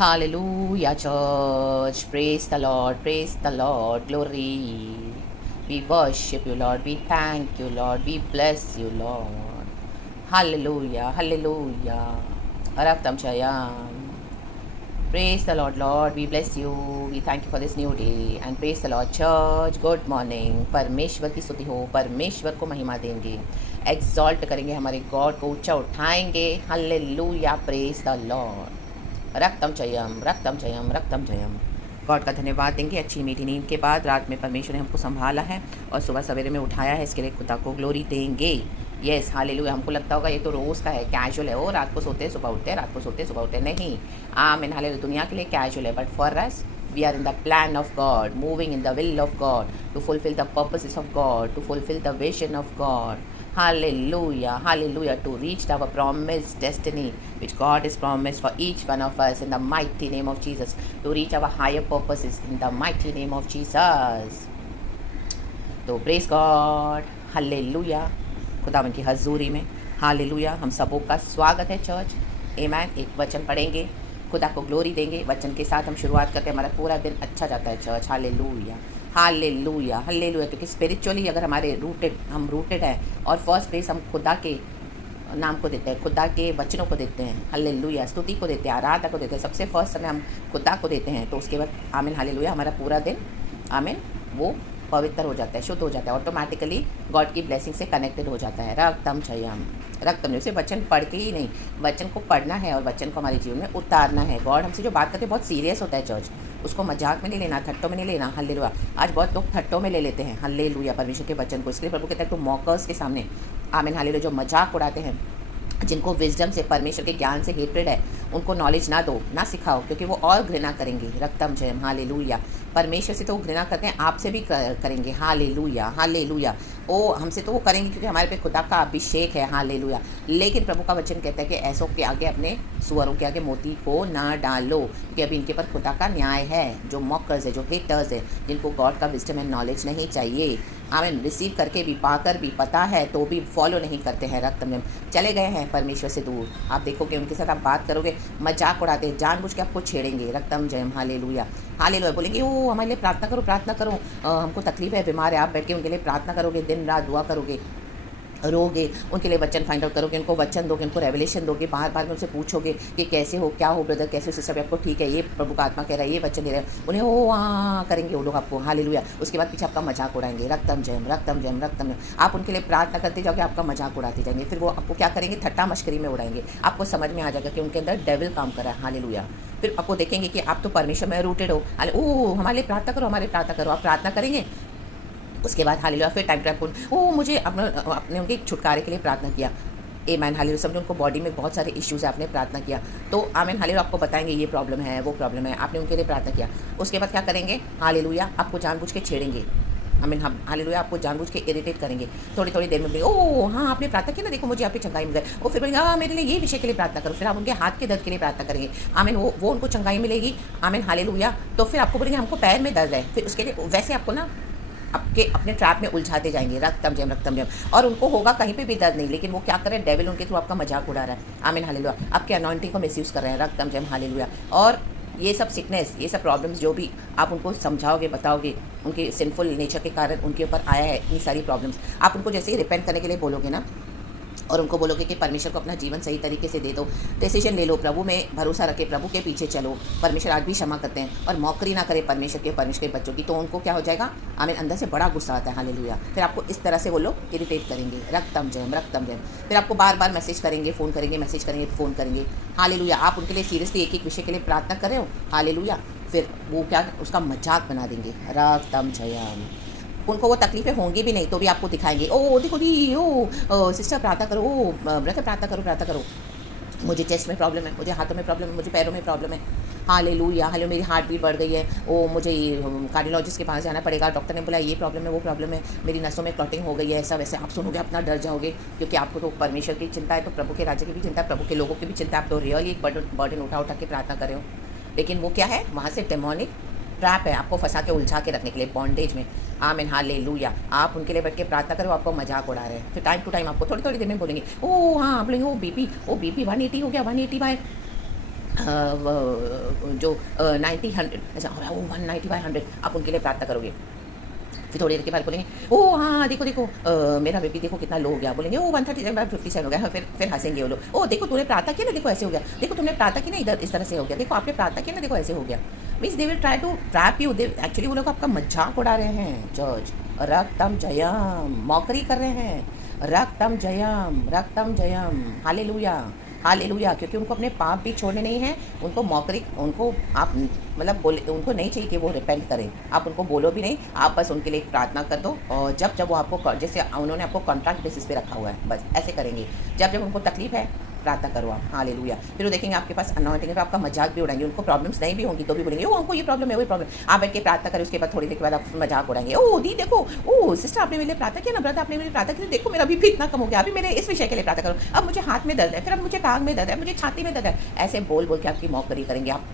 Hallelujah, church. Praise the Lord. Praise the Lord. Glory. We worship you, Lord. We thank you, Lord. We bless you, Lord. Hallelujah. Hallelujah. Araktam Chayam. Praise the Lord, Lord. We bless you. We thank you for this new day. And praise the Lord, church. Good morning. परमेश्वर की स्तुति हो, परमेश्वर को महिमा देंगे, exalt करेंगे, हमारे गॉड को ऊंचा उठाएंगे. हालेलुया. Praise the Lord. रक्तम जयम, रक्तम जयम, रक्तम जयम. गॉड का धन्यवाद देंगे. अच्छी मीठी नींद के बाद रात में परमेश्वर ने हमको संभाला है और सुबह सवेरे में उठाया है, इसके लिए खुदा को ग्लोरी देंगे. Yes, hallelujah. हमको लगता होगा ये तो रोज़ का है, कैजुअल है, वो रात को सोते हैं सुबह उठते हैं, रात को सोते हैं सुबह उठते हैं. नहीं, आमीन, हालेलुया. दुनिया के लिए कैजुअल है, but for us we are in the plan of God, moving in the will of God, to fulfill the purposes of God, to fulfill the vision of God. Hallelujah, hallelujah, to reach our promised destiny which God has promised for each one of us in the mighty name of Jesus, to reach our higher purposes in the mighty name of Jesus. तो praise God, hallelujah, खुदावन की हजूरी में hallelujah हम सबों का स्वागत है चर्च. आमीन. एक वचन पढ़ेंगे, खुदा को ग्लोरी देंगे. वचन के साथ हम शुरुआत करते हैं, हमारा पूरा दिन अच्छा जाता है चर्च. Hallelujah, hallelujah, hallelujah. क्योंकि स्पिरिचुअली अगर हमारे हम रूटेड हैं और फर्स्ट प्लेस हम खुदा के नाम को देते हैं, खुदा के वचनों को देते हैं. हालेलुया. स्तुति को देते हैं, आराधना को देते हैं, सबसे फर्स्ट समय हम खुदा को देते हैं. तो उसके बाद आमीन, हालेलुया, हमारा पूरा दिन आमीन वो पवित्र हो जाता है, शुद्ध हो जाता है, ऑटोमेटिकली गॉड की ब्लेसिंग से कनेक्टेड हो जाता है. रक्तम चयम, रक्तम. जैसे वचन पढ़ के ही नहीं, वचन को पढ़ना है और वचन को हमारे जीवन में उतारना है. गॉड हमसे जो बात करते हैं बहुत सीरियस होता है चर्च, उसको मजाक में नहीं लेना, थट्टों में नहीं लेना. हल्लेलुया. आज बहुत लोग थट्टों में ले लेते हैं. हल्लेलुया. परमेश्वर के वचन को, इसलिए प्रभु कहते हैं टू मॉकर्स के सामने आमीन, हालेलुया, जो मजाक उड़ाते हैं, जिनको विजडम से, परमेश्वर के ज्ञान से हेट्रेड है, उनको नॉलेज ना दो, ना सिखाओ, क्योंकि वो और घृणा करेंगे. रक्तम जयम, हालेलुया. परमेश्वर से तो वो घृणा करते हैं, आपसे भी करेंगे. Hallelujah, hallelujah. ओ हमसे तो वो करेंगे क्योंकि हमारे पे खुदा का अभिषेक है. हालेलुया. लेकिन प्रभु का वचन कहता है कि ऐसों के आगे, अपने सुअरों के आगे मोती को ना डालो, क्योंकि अभी इनके पर खुदा का न्याय है. जो मॉकर्स है, जो हेटर्स है, जिनको गॉड का विजडम एंड नॉलेज नहीं चाहिए, आमीन, रिसीव करके भी, पाकर भी, पता है तो भी फॉलो नहीं करते हैं, रक्त में चले गए हैं परमेश्वर से दूर. आप देखोगे उनके साथ आप बात करोगे, मजाक उड़ाते, जानबूझ के आपको छेड़ेंगे. रक्तम जयम, हालेलुया, हालेलुया. बोलेंगे ओ हमारे लिए प्रार्थना करो, प्रार्थना करो, हमको तकलीफ है, बीमार है. आप बैठ के उनके लिए प्रार्थना करोगे, दिन रात दुआ करोगे, रोगे, उनके लिए वचन फाइंड आउट करोगे, उनको वचन दोगे, उनको रेवलेशन दोगे, बार बार में उनसे पूछोगे कि कैसे हो, क्या हो ब्रदर, कैसे हो सिस्टर, आपको ठीक है, ये प्रभु का आत्मा कह रहा है, ये वचन दे रहा है. उन्हें ओ हाँ करेंगे वो लोग आपको. हालेलुया. उसके बाद पीछे आपका मजाक उड़ाएंगे. रक्तम जयम, रक्तम जयम, रक्तम जयम. आप उनके लिए प्रार्थना करते जाओगे, आपका मजाक उड़ाते जाएंगे. फिर वो आपको क्या करेंगे, थट्टा मश्करी में उड़ाएंगे. आपको समझ में आ जाएगा कि उनके अंदर डेविल काम कर रहा है. हालेलुया. फिर आपको देखेंगे कि आप तो परमेश्वर में रूटेड हो. ओ हमारे लिए प्रार्थना करो, हमारे प्रार्थना करो. आप प्रार्थना करेंगे, उसके बाद हालेलुया फिर टाइम ट्रैप ओ मुझे अपने उनके छुटकारे के लिए प्रार्थना किया. आमीन, हालेलुया. समझो उनको बॉडी में बहुत सारे इश्यूज़ है, आपने प्रार्थना किया, तो आमीन, हालेलुया, आपको बताएंगे ये प्रॉब्लम है, वो प्रॉब्लम है, आपने उनके लिए प्रार्थना किया. उसके बाद क्या करेंगे, हालेलुया, आपको जानबूझ के छेड़ेंगे. आमीन, हम हालेलुया, आपको जानबूझ के इरिटेट करेंगे. थोड़ी थोड़ी देर में ओ हाँ आपने प्रार्थना की ना, देखो मुझे आप पे चंगाई मिल गई. वो फिर बोलेंगे हाँ मेरे लिए ये विषय के लिए प्रार्थना करो. फिर आप उनके हाथ के दर्द के लिए प्रार्थना करेंगे. आमीन, वो उनको चंगाई मिलेगी. आमीन, हालेलुया. तो फिर आपको बोलेंगे हमको पैर में दर्द है. फिर उसके लिए वैसे आपको ना आपके अपने ट्रैप में उलझाते जाएंगे. रक्तम जयम, रक्तम जयम. और उनको होगा कहीं पे भी दर्द नहीं, लेकिन वो क्या कर रहे हैं, डेविल उनके थ्रू आपका मजाक उड़ा रहा है. आमीन, हालेलुया. आपके अनॉइंटिंग को मिसयूज़ कर रहे हैं. रक्तम जयम, हालेलुया. और ये सब सिकनेस, ये सब प्रॉब्लम्स जो भी आप उनको समझाओगे, बताओगे, उनके सिंफुल नेचर के कारण उनके ऊपर आया है इतनी सारी प्रॉब्लम्स, आप उनको जैसे ही रिपेंट करने के लिए बोलोगे ना, और उनको बोलोगे कि परमेश्वर को अपना जीवन सही तरीके से दे दो, डिसीजन ले लो, प्रभु में भरोसा रखे, प्रभु के पीछे चलो. परमेश्वर आज भी क्षमा करते हैं, और मौकरी ना करे परमेश्वर के बच्चों की, तो उनको क्या हो जाएगा, आमीन, अंदर से बड़ा गुस्सा आता है. हालेलुया. फिर आपको इस तरह से वो लोग इरिटेट करेंगे. रक्तम जयम, रक्तम जयम. फिर आपको बार बार मैसेज करेंगे, फ़ोन करेंगे, मैसेज करेंगे, फ़ोन करेंगे. हालेलुया. आप उनके लिए सीरियसली एक एक विषय के लिए प्रार्थना कर रहे हो. हालेलुया. फिर वो क्या, उसका मजाक बना देंगे. रक्तम जयम. उनको वो तकलीफ़ें होंगी भी नहीं तो भी आपको दिखाएंगे. ओ देखो दी, ओ सिस्टर प्रार्थना करो, ओ ब्रदर प्रार्थना करो, प्रार्थना करो, मुझे चेस्ट में प्रॉब्लम है, मुझे हाथों में प्रॉब्लम है, मुझे पैरों में प्रॉब्लम है. Hallelujah, hallelujah. मेरी हार्ट बीट बढ़ गई है, ओ मुझे कार्डियोलॉजिस्ट के पास जाना पड़ेगा, डॉक्टर ने बोला ये प्रॉब्लम है, वो प्रॉब्लम है, मेरी नसों में क्लॉटिंग हो गई है, ऐसा वैसे. आप सुनोगे अपना डर जाओगे, क्योंकि आपको तो परमेश्वर की चिंता है, तो प्रभु के राज्य की भी चिंता है, प्रभु के लोगों की भी चिंता है. आप तो रियली एक बर्डन उठा के प्रार्थना कर रहे हो, लेकिन वो क्या है, वहाँ से डेमोनिक ट्रैप है, आपको फंसा के उलझा के रखने के लिए, बॉन्डेज में. आमीन, हालेलुया. आप उनके लिए बैठ के प्रार्थना करो, आपको मजाक उड़ा रहे हैं. फिर टाइम टू टाइम आपको थोड़ी थोड़ी देर में बोलेंगे ओ हाँ, आप बोलेंगे ओ बीपी 180 हो गया, 180 बाय जो 90 100 ऐसा 190/100 आप उनके लिए प्रार्थना करोगे। फिर थोड़ी देर के बाद बोलेंगे ओ हाँ देखो देखो मेरा बेबी देखो कितना लो हो गया, बोलेंगे ओ 137/57 हो गया। हाँ, फिर हंसेंगे वो लोग, ओ देखो तूने प्रार्थना की ना, देखो ऐसे हो गया, देखो तुमने प्रार्थना की ना, इधर इस तरह से हो गया, देखो आपने प्रार्थना की ना, देखो ऐसे हो गया। Means they will try to trap you, they actually वो लोग आपका मजाक उड़ा रहे हैं जज। रक्तम जयम, मौकरी कर रहे हैं, रक्तम जयम, रक्तम जयम, हालेलुया हालेलुया। क्योंकि उनको अपने पाप भी छोड़ने नहीं हैं, उनको मौकरी, उनको आप मतलब बोले, उनको नहीं चाहिए कि वो रिपेंट करें, आप उनको बोलो भी नहीं, आप बस उनके लिए प्रार्थना कर दो। और जब जब वो आपको, जैसे उन्होंने आपको कॉन्ट्रैक्ट बेसिस पे रखा हुआ है, बस ऐसे करेंगे। जब जब उनको तकलीफ है प्रार्थना करो आप, हालेलुया। फिर वो देखेंगे आपके पास अनॉइंटिंग है तो आपका मजाक भी उड़ाएंगे, उनको प्रॉब्लम्स नहीं भी होंगी तो भी बोलेंगे ओ हमको ये प्रॉब्लम है, वही प्रॉब्लम। आप बैठ के प्रार्थना करें, उसके बाद थोड़ी देर के बाद आप मजाक उड़ाएंगे, ओ दी देखो, ओ सिस्टर आपने मेरे लिए प्रार्थना किया ना, ब्रदर आपने मेरे लिए प्रार्थना की, देखो मेरा बीपी इतना कम हो गया, अभी मेरे इस विषय के लिए प्रार्थना करो, अब मुझे हाथ में दर्द है, फिर अब मुझे टांग में दर्द है, मुझे छाती में दर्द है। ऐसे बोल बोल के आपकी मौकरी करेंगे आप।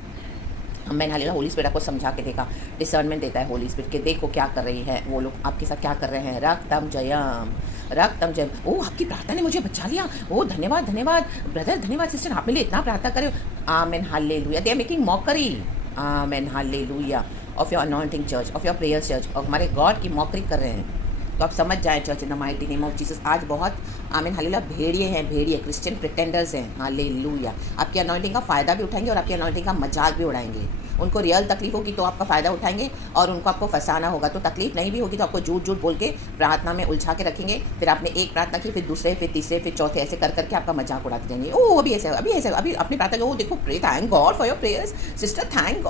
मैंने हाल होली स्पिरिट आपको समझा के देखा, डिसर्नमेंट देता है होली स्पिरिट के, देखो क्या कर रही है वो लोग, आपके साथ क्या कर रहे हैं। रक्तम जयम, रक्तम जयम, ओ आपकी प्रार्थना ने मुझे बचा लिया, ओ धन्यवाद धन्यवाद ब्रदर, धन्यवाद सिस्टर, आप मेरे लिए इतना प्रार्थना करे। Amen hallelujah, they are making mockery, amen hallelujah of your anointing church, of your prayers church, और हमारे गॉड की मॉकरी कर रहे हैं। तो आप समझ जाए church in the mighty name of Jesus. आज बहुत आमीन हालेलुया भेड़िए हैं, भेड़िए क्रिश्चियन प्रिटेंडर्स हैं, हालेलुया। आपकी अनॉइंटिंग का फ़ायदा भी उठाएंगे और आपकी अनॉइंटिंग का मजाक भी उड़ाएंगे। उनको रियल तकलीफ होगी तो आपका फ़ायदा उठाएंगे, और उनको आपको फंसाना होगा तो तकलीफ नहीं भी होगी तो आपको झूठ झूठ बोल के प्रार्थना में उलझा के रखेंगे। फिर आपने एक प्रार्थना की, फिर दूसरे, फिर तीसरे, फिर चौथे, ऐसे कर करके आपका मजाक उड़ाते जाएंगे। ओ अभी ऐसे, अभी ऐसे, अभी अपनी प्रार्थना करो, देखो pray, thank God for your prayers sister, thank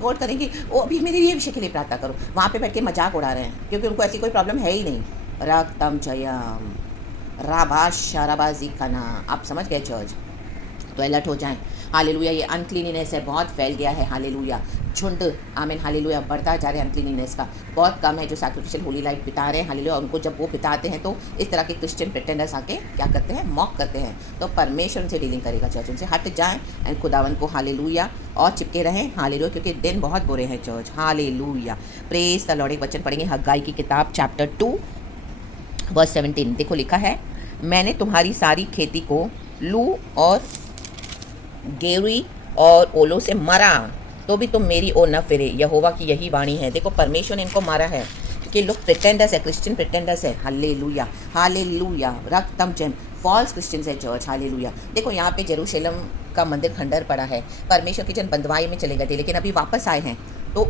God करेंगे। ओ अभी मेरे ये विषय के लिए प्रार्थना करो, वहाँ पे बैठ के मजाक उड़ा रहे हैं क्योंकि उनको ऐसी कोई प्रॉब्लम है ही नहीं। रक्तम जयम, राबाजी खाना, आप समझ गए चर्च। तो अलर्ट हो जाएं, हालेलुया। ये अनक्लीनिनेस है, बहुत फैल गया है, हालेलुया। झुंड, आमीन हालेलुया, बढ़ता जा रहा है अनक्लीनिनेस का। बहुत कम है जो सैक्रिफिशियल होली लाइफ बिता रहे हैं, हालेलुया। उनको जब वो बिताते हैं तो इस तरह के क्रिश्चियन प्रिटेंडर्स आके क्या करते हैं, मॉक करते हैं। तो परमेश्वर उनसे डीलिंग करेगा चर्च, उनसे हट जाएं एंड खुदावन को हालेलुया और चिपके रहें, हालेलुया, क्योंकि दिन बहुत बुरे हैं church, hallelujah. Praise the Lord. एक वचन पढ़ेंगे हग्गाई की किताब चैप्टर 2 वर्स 17। देखो लिखा है, मैंने तुम्हारी सारी खेती को लू और गेरी और ओलों से मरा तो भी तुम मेरी ओर न फिरे, यहोवा की यही वाणी है। देखो परमेश्वर ने इनको मारा है क्योंकि लोग प्रिटेंडर्स है, क्रिश्चियन प्रिटेंडर्स है, hallelujah hallelujah. रक्तम Jayam, false Christians है चर्च, हालेलुया। देखो यहाँ पे जेरूशलेम का मंदिर खंडर पड़ा है, परमेश्वर के जन बंदवाई में चले गए थे लेकिन अभी वापस आए हैं। तो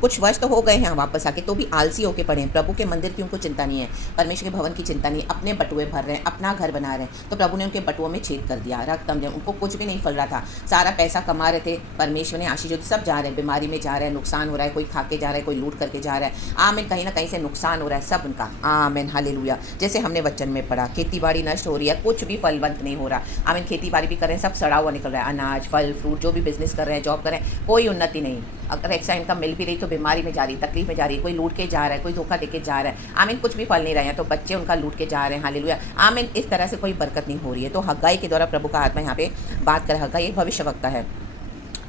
कुछ वर्ष तो हो गए हैं वापस आके, तो भी आलसी होके पड़े हैं। प्रभु के मंदिर की उनको चिंता नहीं है, परमेश्वर के भवन की चिंता नहीं है, अपने बटुए भर रहे हैं, अपना घर बना रहे हैं। तो प्रभु ने उनके बटुओं में छेद कर दिया। रक्तम जब उनको कुछ भी नहीं फल रहा था, सारा पैसा कमा रहे थे, परमेश्वर ने आशीष, सब जा रहे हैं, बीमारी में जा रहे हैं, नुकसान हो रहा है, कोई खा के जा रहा है, कोई लूट करके जा रहा है, आमीन, कहीं ना कहीं से नुकसान हो रहा है सब उनका, आमीन हालेलुया। जैसे हमने वचन में पढ़ा, खेती बाड़ी नष्ट हो रही है, कुछ भी फलवंत नहीं हो रहा, आमीन। खेती बाड़ी भी कर रहे हैं, सब सड़ा हुआ निकल रहा है, अनाज फल फ्रूट जो भी बिजनेस कर रहे हैं, जॉब कर रहे हैं, कोई उन्नति नहीं। अगर एक्स्ट्रा इनकम मिल भी रही तो बीमारी में जा रही, तकलीफ में जा रही, कोई लूट के जा रहा है, कोई धोखा दे के जा रहा है, आमीन। कुछ भी फल नहीं रहे हैं तो बच्चे उनका लूट के जा रहे हैं, हालेलुया, आमीन। इस तरह से कोई बरकत नहीं हो रही है। तो हग्गाई के द्वारा प्रभु का आत्मा यहाँ पे बात कर, हग्गाई एक भविष्यवक्ता है,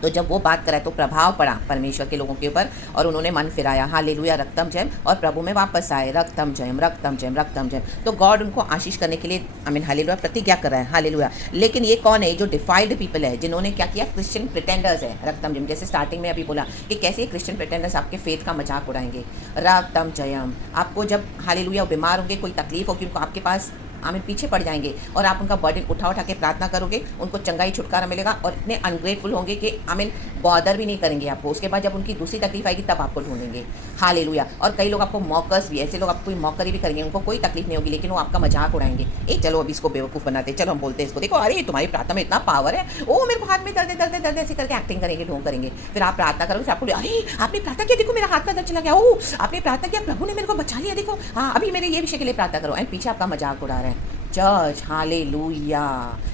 तो जब वो बात कराए तो प्रभाव पड़ा परमेश्वर के लोगों के ऊपर और उन्होंने मन फिराया, हालेलुया, रक्तम जयम, और प्रभु में वापस आए, रक्तम जयम, रक्तम जयम, रक्तम जयम। तो गॉड उनको आशीष करने के लिए आमीन हालेलुया प्रतिज्ञा कर रहा है, हालेलुया। लेकिन ये कौन है, जो डिफाइल्ड पीपल है, जिन्होंने क्या किया, क्रिश्चियन प्रिटेंडर्स है, रक्तम जयम। जैसे स्टार्टिंग में अभी बोला कि कैसे क्रिश्चियन प्रिटेंडर्स आपके फेथ का मजाक उड़ाएंगे, रक्तम जयम। आपको जब हालेलुया बीमार होंगे, कोई तकलीफ होगी, उनको आपके पास आमीन पीछे पड़ जाएंगे और आप उनका बर्डन उठा के प्रार्थना करोगे, उनको चंगाई छुटकारा मिलेगा और इतने अनग्रेटफुल होंगे कि आमीन बॉदर भी नहीं करेंगे आपको। उसके बाद जब उनकी दूसरी तकलीफ आएगी तब आपको ढूंढेंगे, हालेलुया। और कई लोग आपको मॉकर्स भी, ऐसे लोग आपको मॉकरी भी करेंगे, उनको कोई तकलीफ नहीं होगी लेकिन वो आपका मजाक उड़ाएंगे। ए चलो अभी इसको बेवकूफ़ बनाते, चलो हम बोलते हैं इसको, देखो अरे तुम्हारी प्रार्थना में इतना पावर है, ओ मेरे को हाथ में दर्द ऐसे करके एक्टिंग करेंगे, ढोंग करेंगे। फिर आप प्रार्थना करोगे, फिर आपको अरे आपने प्रार्थना किया, देखो मेरा हाथ का दर्द चला गया, ओ आपने प्रार्थना किया, प्रभु ने मेरे को बचा लिया, देखो हाँ अभी मेरे ये विषय के लिए प्रार्थना करो, एंड पीछे आपका मजाक उड़ा रहे हैं चर्च, हालेलुया।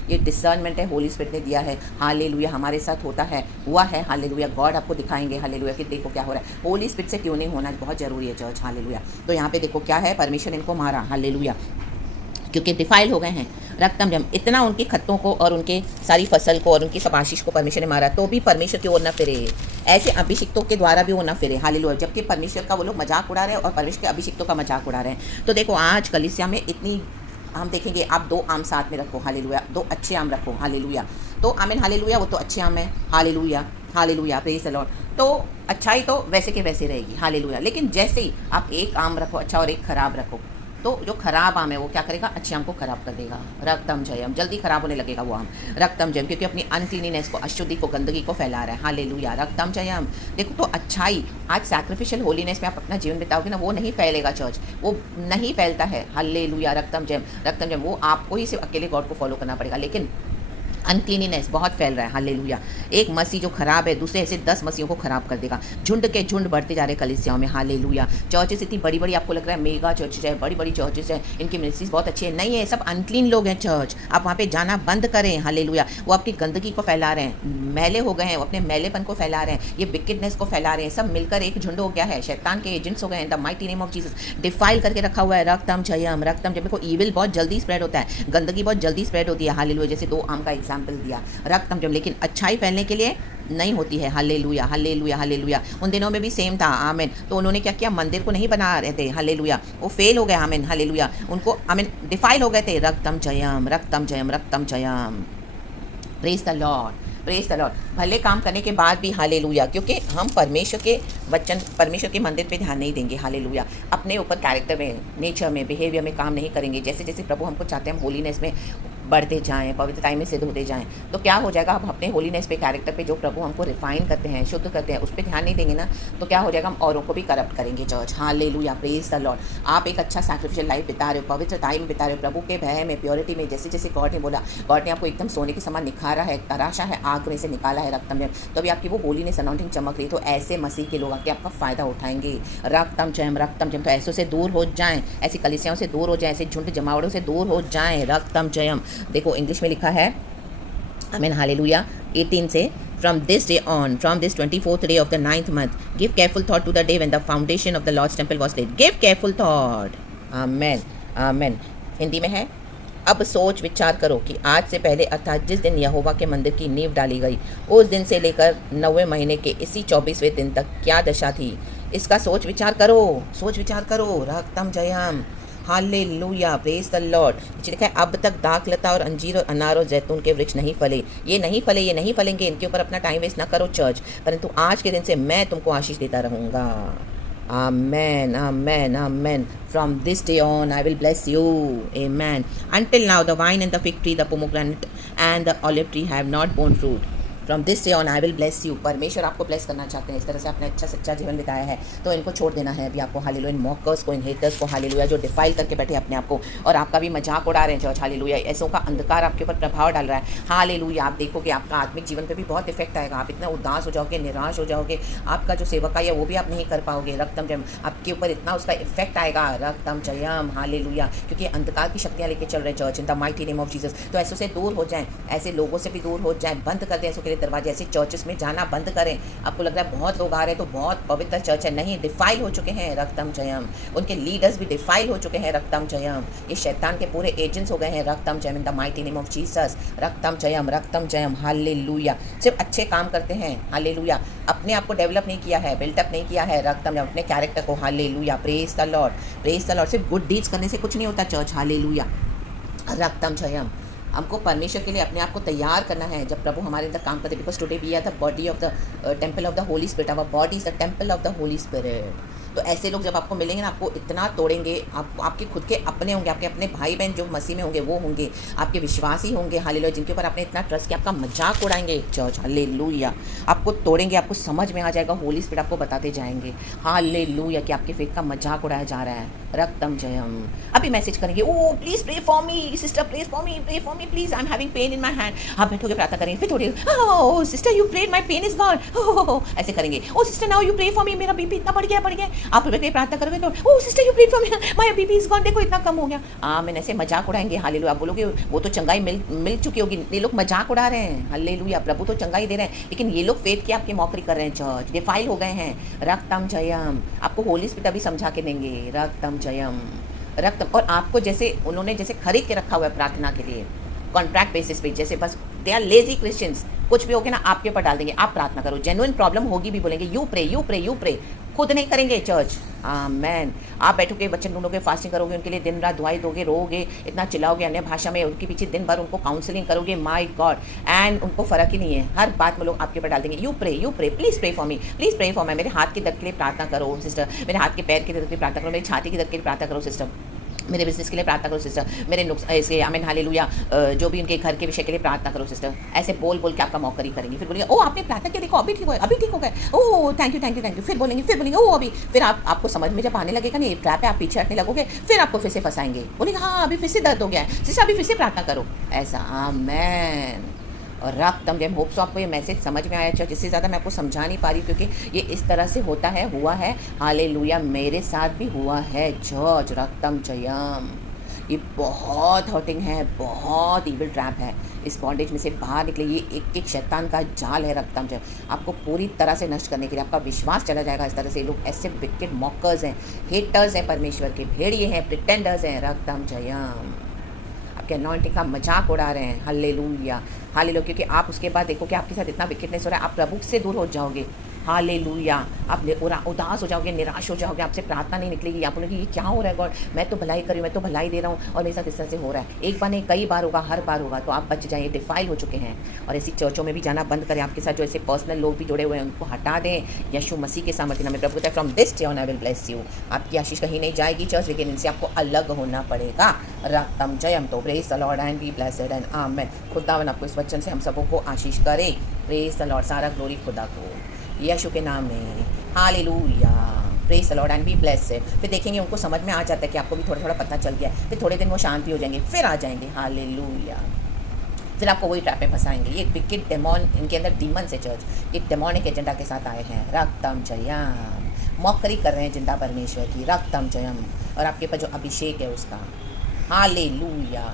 ये डिसर्नमेंट है होली स्पिरिट ने दिया है, हालेलुया। हमारे साथ होता है, हुआ है, हालेलुया। गॉड आपको दिखाएंगे, हालेलुया, कि देखो क्या हो रहा है। होली स्पिरिट से ट्यूनिंग होना बहुत जरूरी है चर्च, हालेलुया। तो यहाँ पे देखो क्या है, परमेश्वर ने इनको मारा, हालेलुया, क्योंकि डिफाइल हो गए हैं, रक्तम जम। इतना उनके खत्तों को और उनके सारी फसल को और उनकी सब आशीष को परमेश्वर ने मारा, तो भी परमेश्वर की ओर न फिरे, ऐसे अभिषिक्तों के द्वारा भी वो न फिरे, हालेलुया। जबकि परमेश्वर का वो लोग मजाक उड़ा रहे हैं और परमेश्वर के अभिषिक्तों का मजाक उड़ा रहे हैं। तो देखो आज कलीसिया में इतनी हम देखेंगे, आप 2 आम साथ में रखो, हालेलुया, 2 अच्छे आम रखो, हालेलुया। तो आमीन हालेलुया, वो तो अच्छे आम है, hallelujah hallelujah, praise the Lord. तो अच्छाई तो वैसे के वैसे रहेगी, हालेलुया। लेकिन जैसे ही आप एक आम रखो अच्छा और एक खराब रखो, तो जो खराब आम है वो क्या करेगा, अच्छे आम को खराब कर देगा। रक्तम जयम, जल्दी खराब होने लगेगा वो आम। रक्तम जयम, क्योंकि अपनी अनक्लीनीनेस को, अशुद्धि को, गंदगी को फैला रहा है, हालेलुया। रक्तम जयम। देखो तो अच्छाई, आज सैक्रिफिशियल होलीनेस में आप अपना जीवन बिताओगे ना, वो नहीं फैलेगा चर्च, वो नहीं फैलता है, हालेलुया। रक्तम जयम, रक्तम जयम, वो आपको ही सिर्फ अकेले गॉड को फॉलो करना पड़ेगा। लेकिन अनक्लीनीनेस बहुत फैल रहा है, हालेलुया। एक मसीह जो खराब है दूसरे ऐसे 10 मसीहों को खराब कर देगा। झुंड के झुंड बढ़ते जा रहे कलीसियाओं में, हालेलुया। चर्चेस इतनी बड़ी बड़ी, आपको लग रहा है मेगा चर्चेस है, बड़ी बड़ी चर्चेस है, इनकी मिनिस्ट्रीज बहुत अच्छी है, नहीं है, सब अनक्लीन लोग हैं चर्च। आप वहाँ पे जाना बंद करें, हालेलुया। वो आपकी गंदगी को फैला रहे हैं, मैले हो गए हैं, वो अपने मैलेपन को फैला रहे हैं, ये विकेडनेस को फैला रहे हैं, सब मिलकर एक झुंड हो गया है, शैतान के एजेंट्स हो गए हैं, the mighty name of Jesus. Defile करके रखा हुआ है, रक्तम जयम, रक्तम जयम। देखो ईविल बहुत जल्दी स्प्रेड होता है, गंदगी बहुत जल्दी स्प्रेड होती है, हालेलुया। जैसे 2 आम का एग्जाम्पल दिया, रक्तम जयम। लेकिन अच्छाई फैलने के लिए नहीं होती है, हालेलुया हालेलुया हालेलुया। उन दिनों में भी सेम था, आमीन। तो उन्होंने क्या किया, मंदिर को नहीं बना रहे थे, हालेलुया, वो फेल हो गए, आमीन हालेलुया। उनको आमीन डिफाइल हो गए थे, रक्तम जयम, रक्तम जयम, रक्तम जयम। Praise the Lord, praise the Lord. भले काम करने के बाद भी, हालेलुया, क्योंकि हम परमेश्वर के वचन, परमेश्वर के मंदिर पे ध्यान नहीं देंगे, हालेलुया। अपने ऊपर कैरेक्टर में, नेचर में, बिहेवियर में काम नहीं करेंगे, जैसे जैसे प्रभु हमको चाहते हैं हम होलीनेस में बढ़ते जाएं, पवित्रताई में सिद्ध होते जाएं, तो क्या हो जाएगा, हम अपने होलीनेस पे, कैरेक्टर पे, जो प्रभु हमको रिफाइन करते हैं, शुद्ध करते हैं, उस पर ध्यान नहीं देंगे ना, तो क्या हो जाएगा, हम औरों को भी करप्ट करेंगे church, hallelujah, praise the Lord. आप एक अच्छा सैक्रिफिशियल लाइफ बिता रहे हो, पवित्रताई में बिता रहे हो, प्रभु के भय में, प्योरिटी में, जैसे जैसे गॉड ने बोला, गॉड ने आपको एकदम सोने के समान निखारा है, तराशा है, आग में से निकाला है, रक्तम जयम, तो अभी आपकी वो होलीनेस अनाउंटिंग चमक रही, तो ऐसे मसीह के लोग आके आपका फ़ायदा उठाएंगे, रक्तम जयम, रक्तम जयम। तो ऐसों से दूर हो जाएं, ऐसी कलीसियाओं से दूर हो जाएं, ऐसे झुंड जमावड़ों से दूर हो जाएं, रक्तम जयम। देखो इंग्लिश में लिखा है, आमीन हालेलुया, 18 से, from this day on, from this 24th day of the 9th month, give careful thought to the day when the foundation of the Lord's temple was laid. Give careful thought. Amen. Amen. Hindi में है, अब सोच विचार करो कि आज से पहले अर्थात जिस दिन यहोवा के मंदिर की नींव डाली गई, उस दिन से लेकर 9वें महीने के इसी 24वें दिन तक क्या दशा थी, इसका सोच विचार करो, सोच विचार करो, रक्तम जयम, हालेलुया, प्रेज द लॉर्ड। नीचे लिखा है, अब तक दाख लता और अंजीर और अनार और जैतून के वृक्ष नहीं फले, ये नहीं फले, ये नहीं फलेंगे, इनके ऊपर अपना टाइम वेस्ट ना करो चर्च, परंतु आज के दिन से मैं तुमको आशीष देता रहूँगा। Amen, amen, amen. From this day on, I will bless you. Amen. Until now, the vine and the fig tree, the pomegranate and the olive tree have not borne fruit. From this day on I will bless you. परमेश्वर आपको bless करना चाहते हैं, इस तरह से आपने अच्छा सच्चा जीवन बिताया है, तो इनको छोड़ देना है अभी आपको, हालेलुया। इन मॉकर्स को, इन हेटर्स को, हालेलुया, जो डिफाइल करके बैठे अपने आप को और आपका भी मजाक उड़ा रहे हैं चर्च, हालेलुया। ऐसों का अंधकार आपके ऊपर प्रभाव डाल रहा है, हालेलुया। आप देखोगे आपका आत्मिक जीवन पे भी बहुत इफेक्ट आएगा, आप इतना उदास हो जाओगे, निराश हो जाओगे, आपका जो सेवकाई है वो भी आप नहीं कर पाओगे, रक्तम जयम, आपके ऊपर इतना उसका इफेक्ट आएगा, रक्तम जयम, हालेलुया, क्योंकि अंधकार की शक्तियाँ लेके चल रहे church, in the mighty name of Jesus. तो ऐसों से दूर हो जाएं, ऐसे लोगों से भी दूर हो जाएं, बंद कर दें ऐसों के लिए दरवाजे, ऐसे चर्च में जाना बंद करें। आपको लग रहा है बहुत लोग आ रहे हैं तो बहुत पवित्र चर्च है, नहीं, डिफाइल हो चुके हैं, रक्तम जयम। उनके लीडर्स भी डिफाइल हो चुके हैं, रक्तम जयम। ये शैतान के पूरे एजेंट्स हो गए हैं, रक्तम जयम, in the mighty name of Jesus, रक्तम जयम, रक्तम जयम, हालेलुया। सिर्फ अच्छे काम करते हैं, हालेलुया, अपने आप को डेवलप नहीं किया है, बिल्टअप नहीं किया है, रक्तम जयम, अपने कैरेक्टर को, hallelujah, praise the Lord, praise the Lord. सिर्फ गुड डीड्स करने से कुछ नहीं होता चर्च, हालेलुया, रक्तम जयम। हमको परमेश्वर के लिए अपने आप को तैयार करना है जब प्रभु हमारे अंदर काम करते, because today we are the body of the temple of the holy spirit, our body is the temple of the holy spirit. तो ऐसे लोग जब आपको मिलेंगे ना, आपको इतना तोड़ेंगे, आपके खुद के अपने होंगे, आपके अपने भाई बहन जो मसीह में होंगे वो होंगे, आपके विश्वासी होंगे, हालेलुया, जिनके ऊपर आपने इतना ट्रस्ट किया, आपका मजाक उड़ाएंगे चर्च, हालेलुया, आपको तोड़ेंगे, आपको समझ में आ जाएगा, होली स्पिरिट आपको बताते जाएंगे, हालेलुया, कि आपके फेथ का मजाक उड़ाया जा रहा है, रक्तम जयम। अभी मैसेज करेंगे, oh please pray for me sister, pray for me please, I am having pain in my hand. आप बैठोगे प्रार्थना करेंगे, फिर थोड़ी, oh sister you prayed, my pain is gone, ऐसे करेंगे, oh sister now you pray for me, मेरा BP इतना बढ़ गया। आप प्रार्थना करोगे तो, oh sister you prayed for me, my BP is gone, देखो इतना कम हो गया। मैंने ऐसे मजाक उड़ाएंगे, हालेलुया। आप बोलोगे वो तो चंगाई मिल चुकी होगी, ये लोग मजाक उड़ा रहे हैं, हालेलुया, प्रभु तो चंगाई दे रहे हैं, लेकिन ये लोग फेथ की आपकी मौकरी कर रहे हैं चर्च, डिफाइल हो गए हैं, रक्तम जयम। आपको होली स्पिरिट अभी समझा के देंगे, रक्तम जयम, रक्तम। और आपको जैसे उन्होंने जैसे खरीद के रखा हुआ है प्रार्थना के लिए, कॉन्ट्रैक्ट बेसिस पे, जैसे बस दे आर लेजी क्रिश्चियंस, कुछ भी हो गया ना आपके ऊपर डाल देंगे, आप प्रार्थना करो, जेन्युइन प्रॉब्लम होगी भी बोलेंगे यू प्रे, खुद नहीं करेंगे चर्च। आमेन। आप बैठोगे, वचन ढूंढोगे, फास्टिंग करोगे, उनके लिए दिन रात दुआएं दोगे, रोगे, इतना चिल्लाओगे अन्य भाषा में, उनके पीछे दिन भर उनको काउंसलिंग करोगे, माय गॉड, एंड उनको फ़र्क ही नहीं है। हर बात में लोग आपके ऊपर डाल देंगे, you pray, please pray for me, please pray for me. मेरे हाथ के दर्द के लिए प्रार्थना करो सिस्टर, मेरे हाथ के पैर के दर्द के लिए प्रार्थना करो, मेरी छाती के दर्द के लिए प्रार्थना करो सिस्टर, मेरे बिजनेस के लिए प्रार्थना करो सिस्टर, मेरे इसके आमीन हालेलुया, जो भी उनके घर के विषय के लिए प्रार्थना करो सिस्टर। ऐसे बोल बोल के आपका मौकरी करेंगे, फिर बोलेंगे ओ आपने प्रार्थना किया, देखो अभी ठीक हो, अभी ठीक हो गए, ओ थैंक यू, फिर बोलेंगे ओ अभी, फिर आपको समझ में जब आने लगेगा ना ये ट्रैप है, आप पीछे हटने लगोगे, फिर आपको फिर से फंसाएंगे, बोलेंगे हाँ अभी फिर से दर्द हो गया है सिस्टर, अभी फिर से प्रार्थना करो, ऐसा। आमेन। और रक्त जब होप्स आपको ये मैसेज समझ में आया। अच्छा, जिससे ज़्यादा मैं आपको समझा नहीं पा रही क्योंकि ये इस तरह से होता है, हुआ है, हालेलुया, मेरे साथ भी हुआ है जॉर्ज, रक्तम जयम। ये बहुत हर्टिंग है, बहुत ईविल ट्रैप है। इस बॉन्डेज में से बाहर निकले, ये एक एक शैतान का जाल है रक्तम जयम, आपको पूरी तरह से नष्ट करने के लिए। आपका विश्वास चला जाएगा इस तरह से। लोग ऐसे विकेड मॉकर्स हैं, हेटर्स हैं, परमेश्वर के भेड़िए हैं, प्रिटेंडर्स हैं, रक्तम जयम, आपके अनॉइंटिंग का मजाक उड़ा रहे हैं। हालेलुया, हालेलुया, क्योंकि आप उसके बाद देखो कि आपके साथ इतना विकेटनेस हो रहा है, आप प्रभु से दूर हो जाओगे। हालेलुया, आप उदास हो जाओगे, निराश हो जाओगे, आपसे प्रार्थना नहीं निकलेगी, आप बोलोगे ये क्या हो रहा है गॉड, मैं तो भलाई कर रही हूँ, मैं तो भलाई दे रहा हूँ और मेरे साथ इस तरह से हो रहा है। एक बार नहीं, कई बार होगा, हर बार होगा, तो आप बच जाइए, डिफाइल हो चुके हैं। और ऐसी चर्चों में भी जाना बंद करें। आपके साथ जो ऐसे पर्सनल लोग भी जुड़े हुए हैं उनको हटा दें। यीशु मसीह के सामर्थ्य में प्रभु कहता है from this day on I will bless you. आपकी आशीष कहीं नहीं जाएगी चर्च, लेकिन इनसे आपको अलग होना पड़ेगा। रक्तम जयम। तो praise the Lord and be blessed and amen. खुदावन आपको इस वचन से हम सबों को आशीष करे। प्रेज द लॉर्ड, सारा ग्लोरी खुदा को, यीशु के नाम में। Hallelujah, praise the Lord and be blessed. फिर देखेंगे उनको समझ में आ जाता है कि आपको भी थोड़ा थोड़ा पता चल गया है, फिर थोड़े दिन वो शांति हो जाएंगे, फिर आ जाएंगे। हालेलुया, फिर आपको वही ट्रैप में फंसाएंगे। ये विकेट डेमॉन, इनके अंदर डीमन से चर्च एक डेमोनिक एजेंडा के साथ आए हैं। रक्तम जयम, मौकरी कर रहे हैं जिंदा परमेश्वर की। रक्तम जयम, और आपके पास जो अभिषेक है उसका। हालेलुया,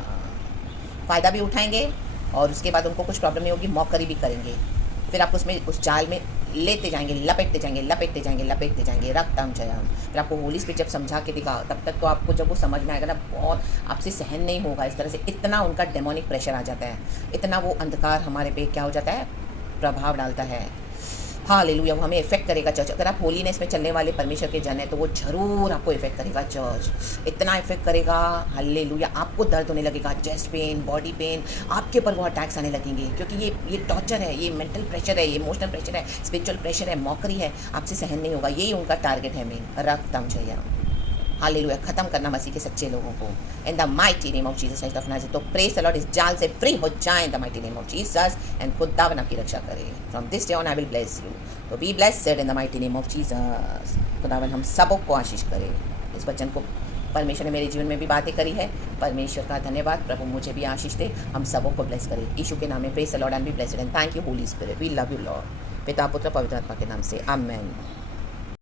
फ़ायदा भी उठाएंगे और उसके बाद उनको कुछ प्रॉब्लम नहीं होगी, मौकरी भी करेंगे। फिर आप उसमें उस जाल में लेते जाएंगे, लपेटते जाएंगे। रक्तम जयम। फिर आपको होली स्पिरिट जब समझा के दिखा, तब तक तो आपको जब वो समझ में आएगा ना, बहुत आपसे सहन नहीं होगा इस तरह से। इतना उनका डेमोनिक प्रेशर आ जाता है, इतना वो अंधकार हमारे पे क्या हो जाता है, प्रभाव डालता है। हालेलुया, वो हमें इफेक्ट करेगा चर्च। अगर आप होलीनेस में चलने वाले परमेश्वर के जन हैं तो वो ज़रूर आपको इफेक्ट करेगा चर्च, इतना इफेक्ट करेगा। हालेलुया, आपको दर्द होने लगेगा, चेस्ट पेन, बॉडी पेन, आपके ऊपर वो अटैक्स आने लगेंगे, क्योंकि ये टॉर्चर है, ये मेंटल प्रेशर है, ये इमोशनल प्रेशर है, स्पिरिचुअल प्रेशर है, मौकरी है, आपसे सहन नहीं होगा। यही उनका टारगेट है मेन। रक्तम जयम। हालेलुया, खत्म करना मसीह के सच्चे लोगों को in the mighty name of Jesus Christ of Nazareth. तो प्रेज द लॉर्ड, इस जाल से फ्री हो जाएं in the mighty name of Jesus, and खुदावन आपकी रक्षा करे। From this day on I will bless you. तो be blessed in the mighty name of Jesus. खुदावन हम सबों को आशीष करे। इस वचन को परमेश्वर ने मेरे जीवन में भी बातें करी है, परमेश्वर का धन्यवाद। प्रभु मुझे भी आशीष दे, हम सबों को ब्लेस करे यीशु के नाम में। Praise the Lord and be blessed and thank you holy spirit, we love you Lord. पिता पुत्र पवित्र आत्मा के नाम से आमेन।